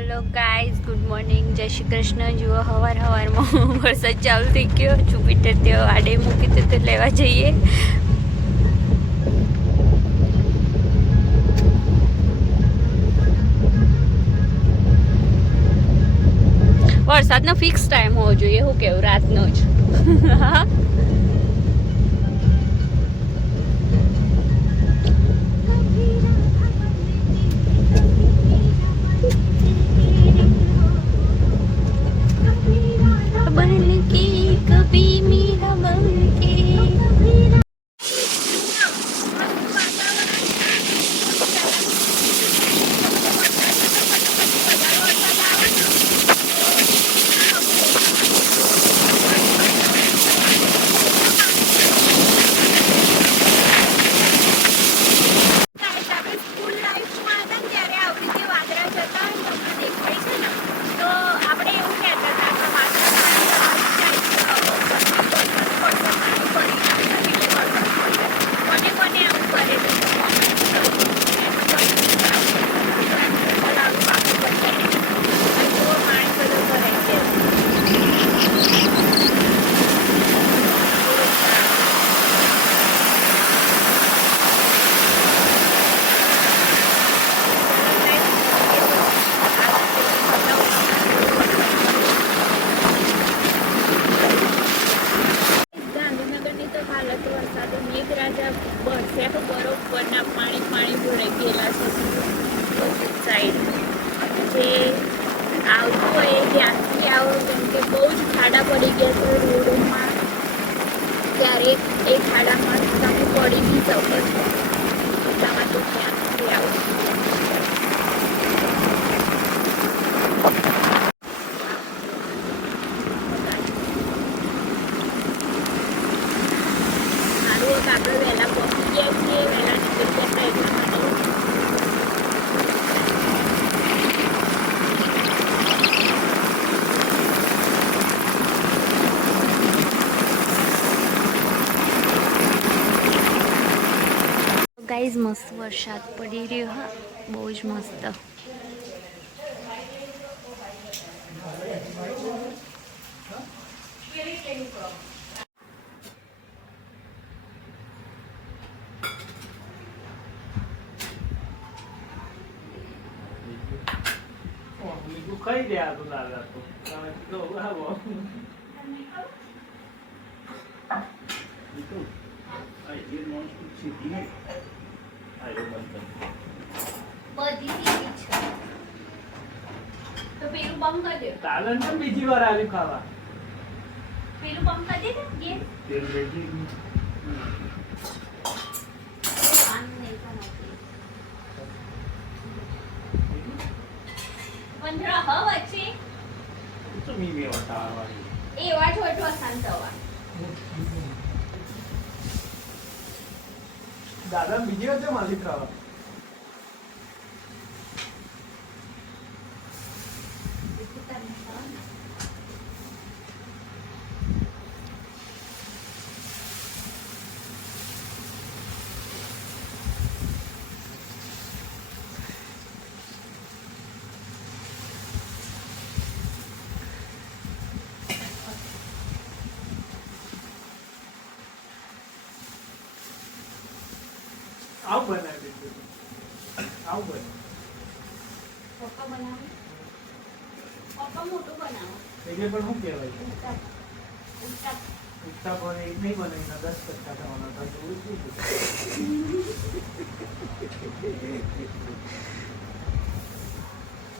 Hello guys, good morning, जय श्री कृष्ण। जुओ हवार वरसाद चालू थी गयो। जुपिटर ते आडे मूकी तो लेवा जईए। वरसादनो फिक्स टाइम होवो जोईए। હું કેવું રાતનો જ બરોબરના પાણી ભરાઈ ગયેલા છે સાઈડ જે આવતું હોય એ ધ્યાનથી આવો, કેમ કે બહુ જ ખાડા પડી ગયા છે રોડમાં. ત્યારે એ ખાડામાં તમે પડી બી શકો છો, એટલા માટે ધ્યાનથી આવો. આપણે વહેલા પહોંચી ગયા છીએ, વહેલા નીકળી ગયા એટલા માટે. ગાઈઝ મસ્ત વરસાદ પડી રહ્યો, હા બહુ જ મસ્ત. ખાઈ ગયા તો લાગા તો તો આવો itu ai dia non sini ayo bantu બધી સીધી છે તો પેલું બંધ કરી દે. તાલન પણ બીજી વાર આવી ખાવા. પેલું બંધ કરી દે ને ગેસ. તેલ રેડી આન નહીં બનાવતી. 15 હ વચ્ચે તો મી મે વટાવાળી એવા છોટો સંતવા દાદા બીજી વાર છે માલિક ખાવા. આવ બનાવી દીધું. આવ બન પપ્પા બનાવો. પપ્પા મોટું બનાવો. એટલે પણ શું કહેવાય છે ઉત્તપ ઉત્તા પણ એક નહીં બનાવીને 10 કટકા થવાના હતા.